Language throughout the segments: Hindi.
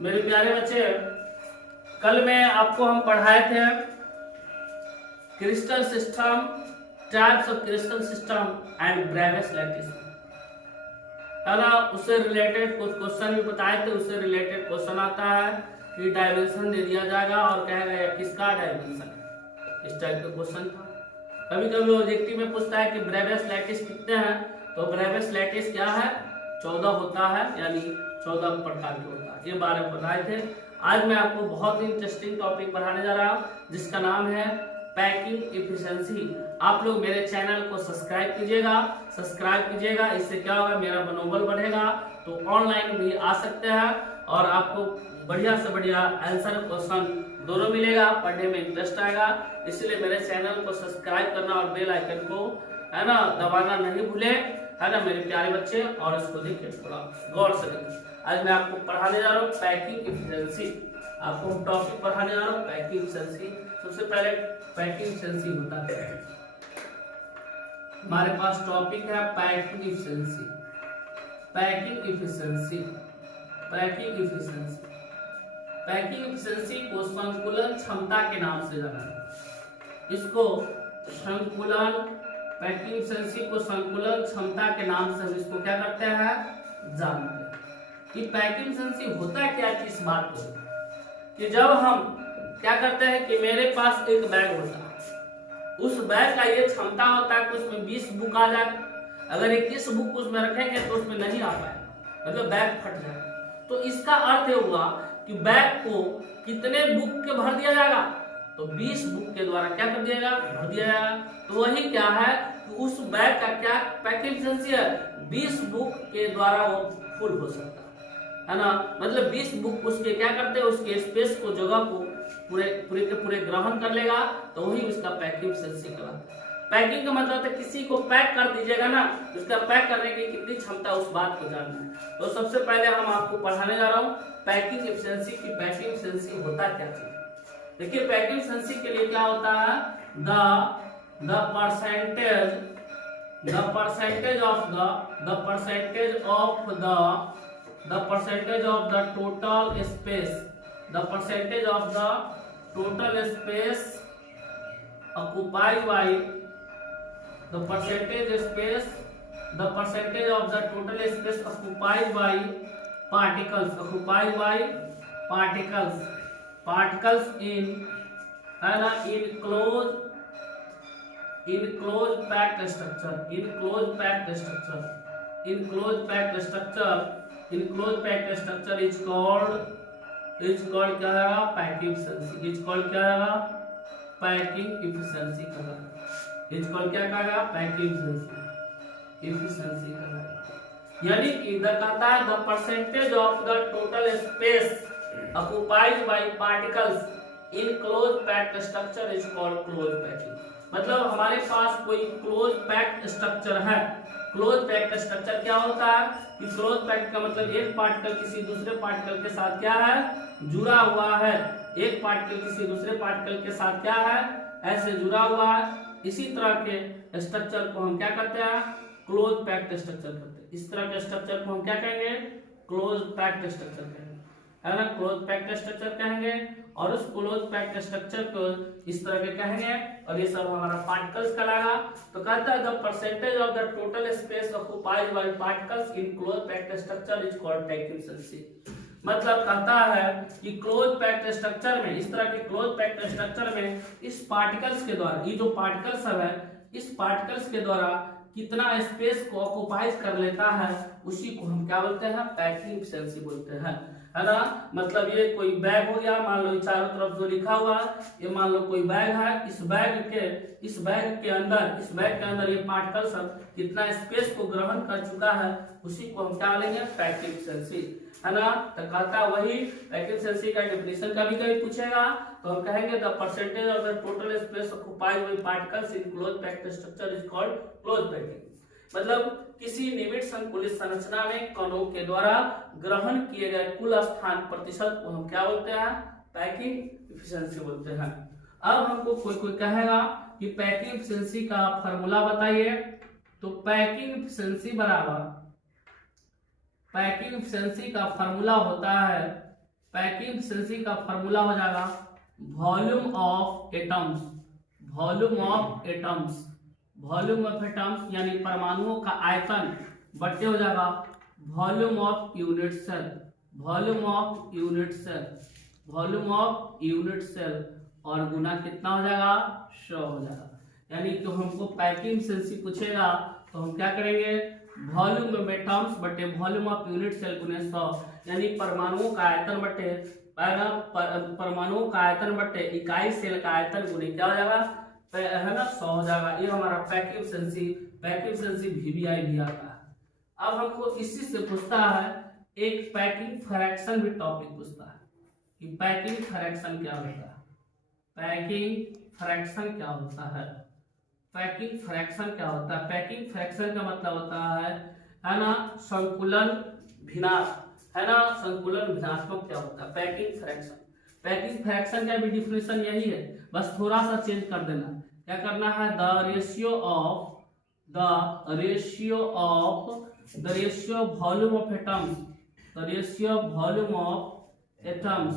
मेरे प्यारे बच्चे, कल में आपको हम पढ़ाए थे crystal system, types of crystal system and Bravais lattice, है ना। उससे रिलेटेड कुछ क्वेश्चन भी बताए थे। उससे रिलेटेड क्वेश्चन आता है कि डायमेंशन दे दिया जाएगा और कहेगा किसका डायमेंशन है, इस टाइप का क्वेश्चन था। कभी कभी ऑब्जेक्टिव में पूछता है कि ब्रेवियस लैटिस कितने हैं, तो ब्रेवियस लैटिस क्या है, 14 होता है, यानी 14 प्रकार के होता है। ये बारे में बताए थे। आज मैं आपको बहुत इंटरेस्टिंग टॉपिक पढ़ाने जा रहा हूँ जिसका नाम है पैकिंग इफिशिएंसी। आप लोग मेरे चैनल को सब्सक्राइब कीजिएगा। इससे क्या होगा, मेरा मनोबल बढ़ेगा, तो ऑनलाइन भी आ सकते हैं और आपको बढ़िया से बढ़िया आंसर क्वेश्चन दोनों मिलेगा, पढ़ने में इंटरेस्ट आएगा। इसलिए मेरे चैनल को सब्सक्राइब करना और बेल आइकन को, है ना, दबाना नहीं भूले, है ना मेरे प्यारे बच्चे। और इसको देखिए, थोड़ा गौर से देखिए। आज मैं आपको पढ़ाने जा रहा हूँ पैकिंग इफिशिएंसी। आपको हम टॉपिक पढ़ाने जा रहा हूँ पैकिंग इफिशिएंसी। सबसे पहले पैकिंग इफिशिएंसी होता है, हमारे पास टॉपिक है पैकिंग इफिशिएंसी। पैकिंग इफिशिएंसी को संकुलन क्षमता के नाम से जाना है। इसको संकुलन, पैकिंग इफिशिएंसी को संकुलन क्षमता के नाम से हम इसको क्या करते हैं, जानते हैं। कि पैकिंग इफिशिएंसी होता क्या है, इस बात को कि जब हम क्या करते हैं कि मेरे पास एक बैग होता है, उस बैग का ये क्षमता होता है कि उसमें 20 बुक आ जाए। अगर 21 बुक उसमें रखेंगे तो उसमें नहीं आ पाएगा, मतलब बैग फट जाएगा। तो इसका अर्थ ये हुआ कि बैग को कितने बुक के भर दिया जाएगा, तो 20 बुक के द्वारा क्या कर दिया जाएगा, भर दिया जाएगा। तो वही क्या है कि उस बैग का क्या पैकिंग इफिशिएंसी है, 20 बुक के द्वारा वो फुल हो सकता है ना। मतलब 20 बुक उसके क्या करते हैं, उसके स्पेस को, जगह को पूरे के पूरे ग्रहण कर लेगा, तो वही उसका पैकिंग इफिशिएंसी कहलाता है। पैकिंग का मतलब है किसी को पैक कर दीजिएगा ना, उसका पैक करने की कितनी क्षमता, उस बात को जानना है। तो सबसे पहले हम आपको पढ़ाने जा रहा हूँ पैकिंग इफिशिएंसी की पैकिंग इफिशिएंसी होता क्या चीज। देखिए पैकिंग इफिशिएंसी के लिए क्या होता है, the percentage of the total space occupied by particles in, है ना, enclosed packed structure is called क्या है, पैकिंग इफिशिएंसी। इज कॉल्ड क्या है, पैकिंग इफिशिएंसी कहलाएगा। इज कॉल्ड क्या कहेगा, पैकिंग इफिशिएंसी कहलाएगा। यानी कि कहता है the percentage of the total space occupied by particles in closed packed structure is called closed packing। मतलब हमारे पास कोई क्लोज पैक्ड स्ट्रक्चर है। क्लोज पैक्ड स्ट्रक्चर क्या होता है कि क्लोज पैक्ड का मतलब एक पार्टिकल किसी दूसरे पार्टिकल के साथ क्या है, जुड़ा हुआ है। एक पार्टिकल किसी दूसरे पार्टिकल के साथ क्या है, ऐसे जुड़ा हुआ है। इसी तरह के स्ट्रक्चर को हम क्या करते हैं, क्लोज पैक्ड स्ट्रक्चर करते हैं। इस तरह के स्ट्रक्चर को हम क्या कहेंगे, क्लोज पैक्ड स्ट्रक्चर कहेंगे, है ना, क्लोज पैक्ड स्ट्रक्चर कहेंगे। और उस क्लोज पैक्ड स्ट्रक्चर को इस तरह के कहेंगे, और ये सब हमारा पार्टिकल्स कहलाएगा। तो कहता है the percentage of the total space occupied by particles in close packed structure is called packing efficiency. मतलब कहता है कि क्लोज पैक्ड स्ट्रक्चर में, इस तरह के क्लोज पैक्ड स्ट्रक्चर में इस पार्टिकल्स के द्वारा, ये जो पार्टिकल्स सब है, इस पार्टिकल्स के द्वारा कितना स्पेस को ऑक्युपाइज कर लेता है, उसी को हम क्या बोलते हैं, पैकिंग इफिशिएंसी बोलते हैं, है ना। मतलब ये कोई बैग हो गया, मान लो चारों तरफ जो लिखा हुआ है, ये मान लो कोई बैग है। इस बैग के अंदर ये पार्टिकल सब कितना स्पेस को ग्रहण कर चुका है, उसी को हम क्या लेंगे, पैकिंग इफिशिएंसी, है ना। तो कहता वही पैकिंग इफिशिएंसी का डेफिनेशन कभी पूछेगा, तो हम कहेंगे the percentage of the total space occupied by particles in close packed structure is called close packing. मतलब किसी निविड़ संकुलित संरचना में कणों के द्वारा ग्रहण किए गए कुल स्थान प्रतिशत को हम क्या बोलते हैं, पैकिंग इफिशिएंसी बोलते हैं। अब हमको कोई कहेगा कि पैकिंग इफिशिएंसी का फार्मूला बताइए, तो पैकिंग इफिशिएंसी का फार्मूला होता है पैकिंग एफिशिएंसी का फॉर्मूला हो जाएगा volume of atoms, volume of atoms, volume of atoms यानी परमाणुओं का आयतन बट्टे हो जाएगा volume of unit cell, volume of unit cell, volume of unit cell और गुना कितना हो जाएगा 100 हो जाएगा। यानी कि हमको पैकिंग एफिशिएंसी पूछेगा तो हम क्या करेंगे वॉल्यूम ऑफ एटम्स बटे वॉल्यूम ऑफ यूनिट सेल गुने 100 यानी परमाणुओं का आयतन बटे परमाणुओं का आयतन बटे इकाई सेल का आयतन गुने क्या हो जाएगा है ना 100 हो जाएगा। ये हमारा पैकिंग एफिशिएंसी वीवीआई भी आता है। अब हमको इसी से पूछता है एक पैकिंग फ्रैक्शन भी टॉपिक पूछता है कि पैकिंग फ्रैक्शन क्या होता है, पैकिंग फ्रैक्शन क्या होता है, पैकिंग फ्रैक्शन क्या होता है। पैकिंग फ्रैक्शन का मतलब होता है ना संकुलन भिन्नाश, है ना संकुलन भिन्नाश को क्या होता है पैकिंग फ्रैक्शन। पैकिंग फ्रैक्शन का भी डिफिनेशन यही है, बस थोड़ा सा चेंज कर देना। क्या करना है the ratio volume of atoms, the ratio volume of atoms,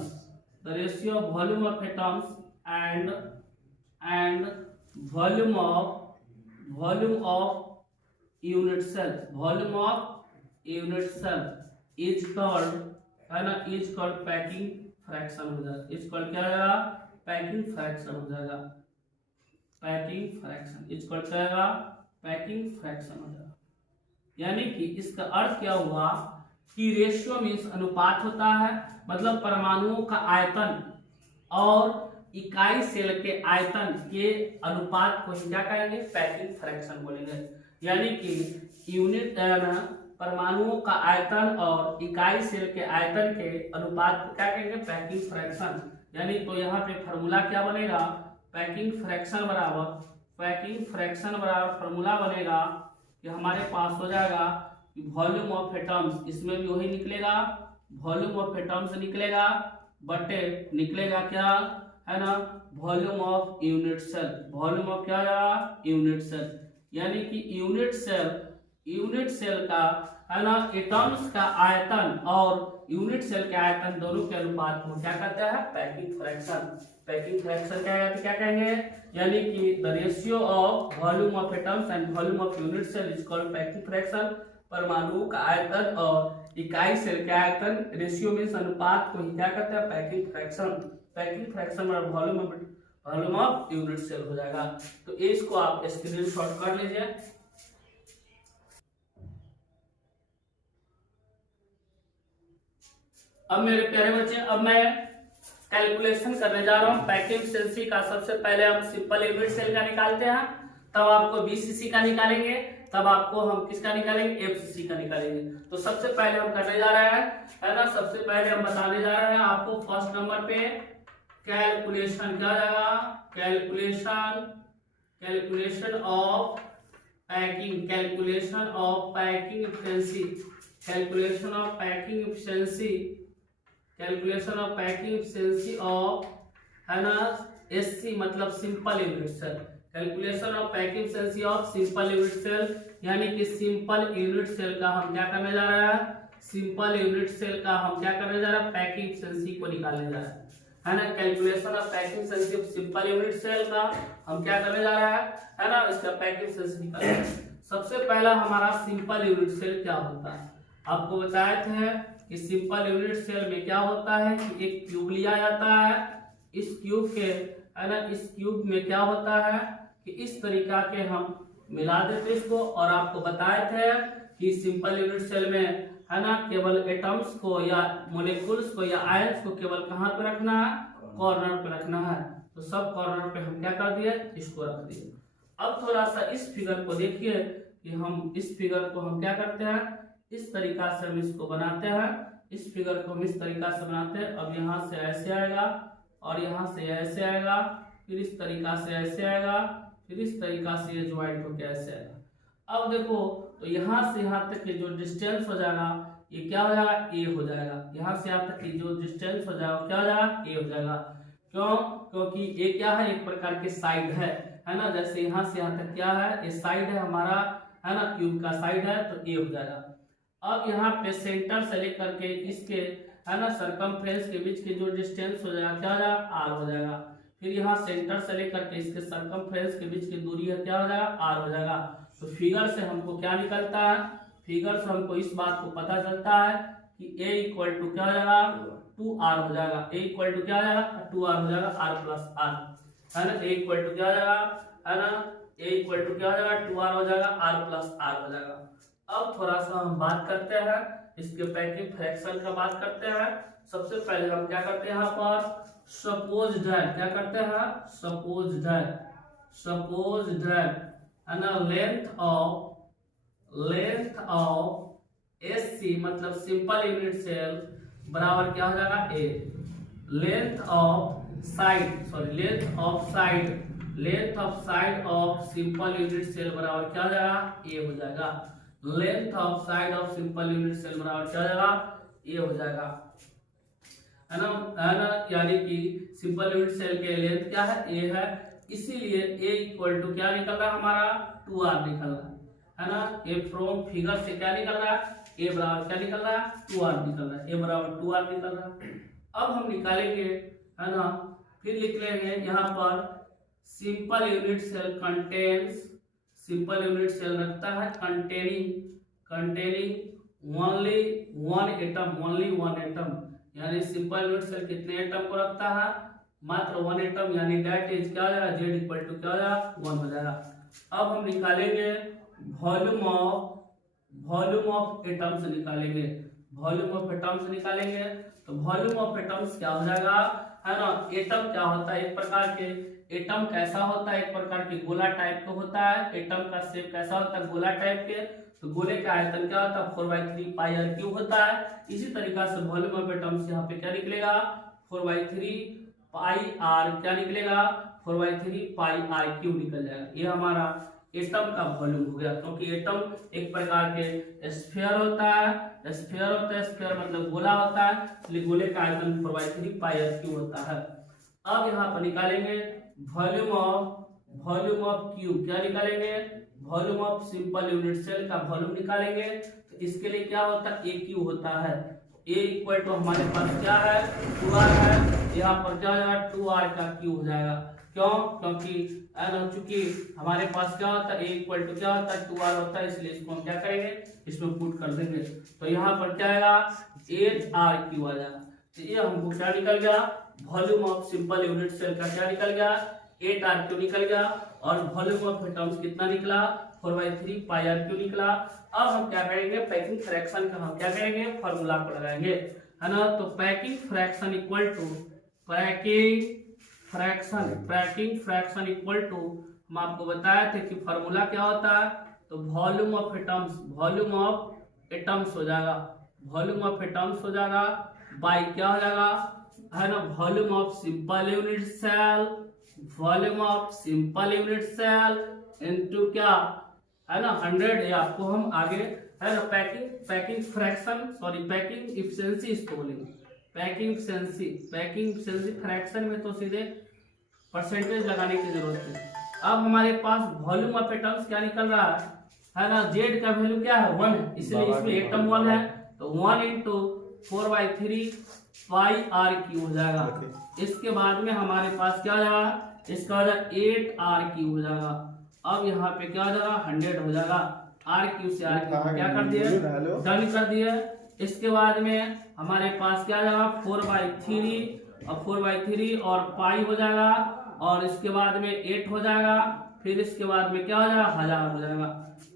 the ratio volume of atoms and volume of unit cell, volume of unit cell is called है ना is called packing fraction हो जाएगा, is called क्या आएगा packing fraction हो जाएगा, packing fraction is called क्या आएगा packing fraction हो जाएगा। यानी कि इसका अर्थ क्या हुआ कि रेशियो मीन्स अनुपात होता है, मतलब परमाणुओं का आयतन और इकाई सेल के आयतन के अनुपात को क्या कहेंगे पैकिंग फ्रैक्शन बोलेंगे। यानी कि यूनिट परमाणुओं का आयतन और इकाई सेल के आयतन के अनुपात को क्या कहेंगे पैकिंग फ्रैक्शन। यानी तो यहाँ पे फॉर्मूला क्या बनेगा पैकिंग फ्रैक्शन बराबर फॉर्मूला बनेगा कि हमारे पास हो जाएगा वॉल्यूम ऑफ एटम्स, इसमें भी वही निकलेगा वॉल्यूम ऑफ एटम्स निकलेगा बटे निकलेगा क्या है ना volume of unit cell, volume of क्या आया यूनिट सेल। यानी कि यूनिट सेल का है ना एटम्स का आयतन और यूनिट सेल के आयतन दोनों के अनुपात को क्या कहते हैं पैकिंग फ्रैक्शन। पैकिंग फ्रैक्शन क्या कहेंगे यानी कि the ratio of volume of atoms and volume of unit cell is called packing fraction. परमाणुओं का आयतन और इकाई सेल के आयतन रेशियो मींस अनुपात को क्या कहते हैं पैकिंग फ्रैक्शन। पैकिंग फ्रैक्शन और वॉल्यूम ऑफ यूनिट सेल हो जाएगा। तो इसको आप स्क्रीनशॉट कर लीजिए। अब मेरे प्यारे बच्चे अब मैं कैलकुलेशन करने जा रहा हूं पैकिंग एफिशिएंसी का। सबसे पहले हम सिंपल यूनिट सेल का निकालते हैं, तब आपको बीसीसी का निकालेंगे, तब आपको हम किसका निकालेंगे एफसीसी का निकालेंगे। तो सबसे पहले हम करने जा रहे हैं है ना, सबसे पहले हम बताने जा रहे हैं आपको फर्स्ट नंबर पे कैलकुलेशन क्या जाएगा calculation of packing, calculation of packing efficiency, calculation of packing efficiency, calculation of packing efficiency of है ना एससी मतलब simple unit cell. Calculation of packing efficiency of simple unit cell यानी कि सिंपल यूनिट सेल का हम क्या करने जा रहे हैं सिंपल यूनिट सेल का हम क्या करने जा रहे हैं पैकिंग एफिशिएंसी को निकालने जा रहे हैं है ना। Calculation of packing efficiency of simple unit cell का हम क्या करने जा रहे हैं है ना, इसका पैकिंग एफिशिएंसी निकालना है। सबसे पहला हमारा सिंपल यूनिट सेल क्या होता है, आपको बताए थे कि सिंपल यूनिट सेल में क्या होता है कि एक क्यूब लिया जाता है, इस क्यूब के है ना इस क्यूब में क्या होता है कि इस तरीका के हम मिला देते इसको, और आपको बताए थे कि सिंपल यूनिट सेल में है ना केवल एटम्स को या मॉलिक्यूल्स को या आयंस को केवल कहाँ पे रखना है कॉर्नर पे रखना है। तो सब कॉर्नर पे हम क्या कर दिए इसको रख दिए। अब थोड़ा सा इस फिगर को देखिए कि हम इस फिगर को हम क्या करते हैं इस तरीका से हम इसको बनाते हैं, इस फिगर को हम इस तरीका से बनाते हैं। अब यहाँ से ऐसे आएगा और यहाँ से ऐसे आएगा, फिर इस तरीका से ऐसे आएगा, फिर इस तरीका से ये ज्वाइंट होकर ऐसे आएगा। अब देखो तो यहाँ से यहाँ तक के जो डिस्टेंस हो जाएगा ये क्या हो जाएगा ए हो जाएगा। यहाँ से यहाँ तक की जो डिस्टेंस हो जाएगा क्या हो जाएगा ए हो जाएगा। क्यों, क्योंकि ये क्या है एक प्रकार के साइड है ना, जैसे यहाँ से यहाँ तक क्या है ये साइड है हमारा है ना क्यूब का साइड है तो ए हो जाएगा। अब यहाँ पे सेंटर से लेकर के इसके है ना, सरकमफ्रेंस के बीच की जो डिस्टेंस हो जाएगा क्या हो जाएगा, आर हो जाएगा। फिर यहाँ सेंटर से लेकर के इसके सरकमफ्रेंस के बीच की दूरी है क्या हो जाएगा, आर हो जाएगा। तो फिगर से हमको क्या निकलता है, फिगर से हमको इस बात को पता चलता है कि a इक्वल टू क्या हो जाएगा, 2r हो जाएगा। a इक्वल टू क्या हो जाएगा, 2r हो जाएगा, r प्लस r, है ना। a इक्वल टू क्या हो जाएगा, है ना, a इक्वल टू क्या हो जाएगा, 2r हो जाएगा, r प्लस r हो जाएगा। अब थोड़ा सा हम बात करते हैं इसके पैकिंग फ्रैक्शन का बात करते हैं। सबसे पहले हम क्या करते हैं यहाँ पर, सपोज दैट, क्या करते हैं, सपोज दैट है ना, लेंथ ऑफ SC मतलब सिंपल यूनिट सेल बराबर क्या हो जाएगा, a। Length of side of simple unit cell बराबर क्या हो जाएगा, a हो जाएगा। Length of side of simple unit cell बराबर क्या हो जाएगा, a हो जाएगा, है ना, यानी कि सिंपल यूनिट सेल के लेंथ क्या है, a है, इसीलिए a इक्वल टू क्या निकल रहा है हमारा, 2r निकल रहा है ना। a फ्रॉम फिगर से क्या निकल रहा है, a बराबर क्या निकल रहा है, 2r निकल रहा है, a बराबर 2r निकल रहा है। अब हम निकालेंगे, है ना, फिर लिख लेंगे यहाँ पर simple unit cell contains, simple unit cell रखता है कंटेनिंग ओनली वन एटम, यानी सिंपल यूनिट सेल कितने एटम को रखता है, मात्र 1 एटम, यानी दैट इज क्या हो जाएगा, z इक्वल टू क्या हो जाएगा, 1 हो जाएगा। अब हम निकालेंगे वॉल्यूम ऑफ एटम्स निकालेंगे, तो वॉल्यूम ऑफ एटम्स क्या हो जाएगा, है ना। एटम क्या होता है, एक प्रकार के एटम कैसा होता है, एक प्रकार के गोला टाइप का होता है। एटम का शेप कैसा होता है, गोला टाइप के, तो गोले का आयतन क्या होता है, 4/3 पाई r क्यूब होता है। इसी तरीका से वॉल्यूम ऑफ एटम्स यहाँ पे क्या निकलेगा, 4/3 पाई r क्या निकलेगा, 4/3 पाई r क्यूब निकल जाएगा। ये हमारा एटम का वॉल्यूम हो गया, क्योंकि एटम एक प्रकार के स्फीयर होता है, स्फीयर मतलब गोला होता है, इसलिए गोले का आयतन 4/3 पाई r क्यूब होता है। अब यहाँ पर निकालेंगे वॉल्यूम ऑफ क्यूब, क्या निकालेंगे, volume of simple unit cell का वॉल्यूम निकालेंगे। तो इसके लिए क्या होता है, a क्यूब होता है। a इक्वल टू हमारे पास क्या है, 2r है, यहाँ पर क्या हो जाएगा, 2r का क्यूब हो जाएगा। क्यों, क्योंकि चूंकि हमारे पास क्या होता है, a इक्वल टू क्या होता है, 2r होता है, इसलिए इसको हम क्या करेंगे, इसमें पुट कर देंगे। तो यहाँ पर क्या आएगा, 8r क्यूब आ जाएगा। तो ये हमको क्या निकल गया, volume of simple unit cell का क्या निकल गया, 8r क्यूब निकल गया। और वॉल्यूम ऑफ एटम्स कितना निकला, 4/3 पाई r क्यूब निकला। अब हम क्या करेंगे, पैकिंग फ्रैक्शन का हम क्या करेंगे, फॉर्मूला को लगाएंगे, है ना। तो पैकिंग फ्रैक्शन इक्वल टू हम आपको बताए थे कि फॉर्मूला क्या होता है, तो वॉल्यूम ऑफ एटम्स हो जाएगा, बाई क्या हो जाएगा, है ना, volume of simple unit cell into क्या, है ना, 100। ये आपको हम आगे, है ना, पैकिंग इफिशिएंसी इसको बोलेंगे, पैकिंग इफिशिएंसी फ्रैक्शन में तो सीधे परसेंटेज लगाने की जरूरत है। अब हमारे पास वॉल्यूम ऑफ एटम्स क्या निकल रहा है ना, z का वैल्यू क्या है, 1 है, इसलिए इसमें एटम 1 है, तो 1 × 4/3 पाई r क्यूब हो जाएगा। इसके बाद में हमारे पास क्या हो जाएगा, इसका हो जाएगा 8r क्यूब हो जाएगा। अब यहाँ पे क्या हो जाएगा, 100 हो जाएगा, r क्यूब से r क्यूब क्या कर दिए, डन कर दिए। इसके बाद में हमारे पास क्या हो जाएगा, 4/3 और पाई हो जाएगा, और इसके बाद में 8 हो जाएगा, फिर इसके बाद में क्या हो जाएगा, 1000 हो जाएगा।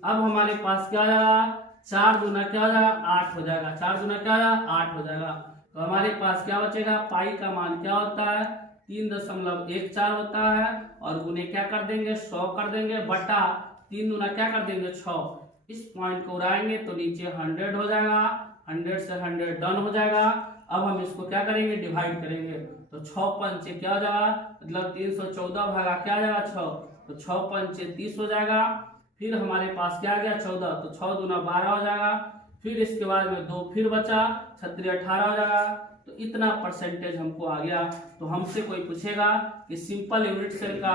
अब हमारे पास क्या हो जाएगा, 4 दूना क्या हो जाएगा, 8 हो जाएगा, 4 दूना क्या हो जाएगा, 8 हो जाएगा। तो हमारे पास क्या बचेगा, पाई का मान क्या होता है, 3.14 होता है, और गुने क्या कर देंगे, 100 कर देंगे, बटा 3 दूना क्या कर देंगे, 6। इस पॉइंट को उड़ाएंगे तो नीचे 100 हो जाएगा, 100 से 100 डन हो जाएगा। अब हम इसको क्या करेंगे, डिवाइड करेंगे, तो 6 पंचे क्या हो जाएगा, मतलब 314 भागा क्या आ जाएगा, 6, तो 6 पंचे 30 हो जाएगा। फिर हमारे पास क्या आ गया, 14, तो 6 दूना 12 हो जाएगा। फिर इसके बाद में 2 फिर बचा, 36 18 हो जाएगा। तो इतना परसेंटेज हमको आ गया। तो हमसे कोई पूछेगा कि सिंपल यूनिट सेल का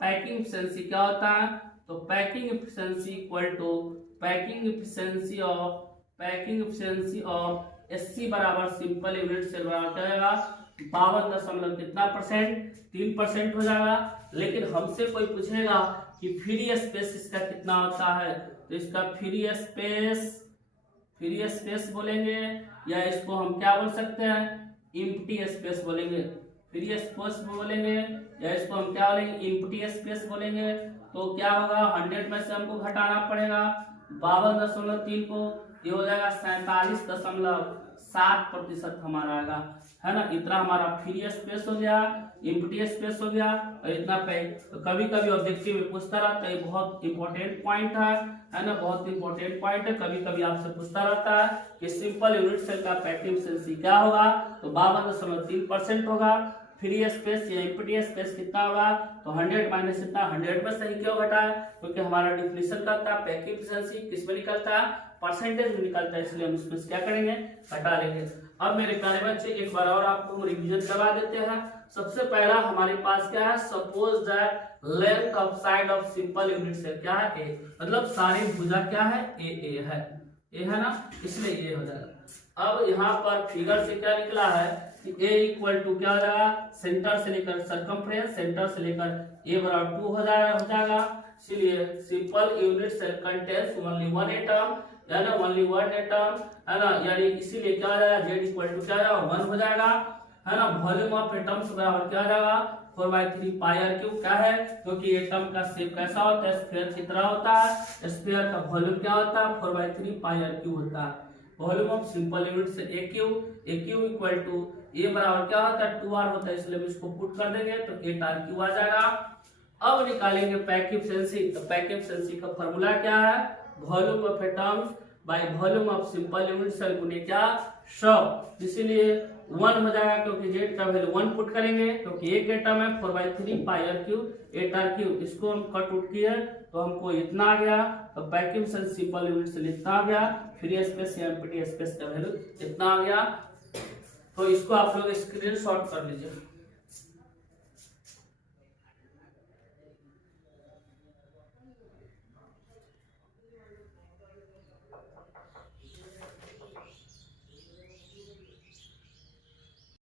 पैकिंग एफिशिएंसी क्या होता है, तो packing efficiency equal to packing efficiency of SC बराबर सिंपल यूनिट सेल बराबर क्या आएगा 52 कितना परसेंट 3% हो जाएगा। लेकिन हमसे कोई पूछेगा कि फ्री स्पेस इसका कितना होता है, तो इसका फ्री स्पेस बोलेंगे, या इसको हम क्या बोल सकते हैं इम्प्टी स्पेस बोलेंगे। फ्री स्पेस बोलेंगे या इसको हम क्या बोलेंगे इम्प्टी स्पेस बोलेंगे। तो क्या होगा 100 में से हमको घटाना पड़ेगा 52.3 को, ये हो जाएगा 47.7% हमारा आएगा, है ना। इतना हमारा फ्री स्पेस हो गया, इम्प्टी स्पेस हो गया और इतना पे। तो कभी कभी ऑब्जेक्टिव में पूछता रहता है, बहुत इंपॉर्टेंट पॉइंट है ना, बहुत इंपॉर्टेंट पॉइंट है। कभी कभी आपसे पूछता रहता है कि सिंपल यूनिट सेल का पैकिंग एफिशिएंसी क्या होगा, तो 52.3% होगा। फ्री स्पेस या इम्प्टी स्पेस कितना होगा, तो 100 माइनस इतना 100 में सही क्यों घटा है, क्योंकि हमारा डिफिनेशन का था पैकिंग एफिशिएंसी किस में निकलता है परसेंटेज में निकलता है, इसलिए हम इसमें क्या करेंगे घटा लेंगे। अब मेरे प्यारे बच्चे एक बार और आपको रिवीजन करवा देते हैं। सबसे पहला हमारे पास क्या है, suppose that length of side of simple unit cell क्या है ए, मतलब सारी भुजा क्या है ए है ना, इसलिए ये हो जाएगा। अब यहाँ पर फिगर से क्या निकला है कि a इक्वल टू क्या हो जाएगा, सेंटर से लेकर सरकमफ्रेंस, सेंटर से लेकर a बराबर 2 हो जाएगा। इसलिए simple unit cell contains only one atom, है ना, ओनली वन एटम, है ना, यानी इसीलिए क्या हो जाएगा z इक्वल टू क्या हो जाएगा 1 हो जाएगा, है ना। वॉल्यूम ऑफ एटम्स बराबर क्या हो जाएगा 4/3 पाई r क्यूब। क्या है, क्योंकि एटम का शेप कैसा होता है, स्फीयर की तरह होता है। स्फीयर का वॉल्यूम क्या होता है 4/3 पाई r क्यूब होता है। वॉल्यूम ऑफ सिंपल यूनिट से a cube equal to a बराबर क्या होता है 2r होता है, इसलिए हम इसको पुट कर देंगे तो 8r क्यूब आ जाएगा। अब निकालेंगे पैकिंग एफिशिएंसी। तो पैकिंग एफिशिएंसी का फार्मूला क्या है, volume of atoms by volume of simple unit cell गुने क्या 100, इसीलिए 1 हो जाएगा क्योंकि z का वैल्यू 1 पुट करेंगे, क्योंकि एक एटम है 4/3 पाई r क्यूब 8r क्यूब, इसको हम कट उठ किए तो हमको इतना आ गया। तो packing efficiency simple unit cell इतना आ गया, फ्री स्पेस या एम्प्टी स्पेस का वैल्यू इतना आ गया। तो इसको आप लोग स्क्रीनशॉट कर लीजिए।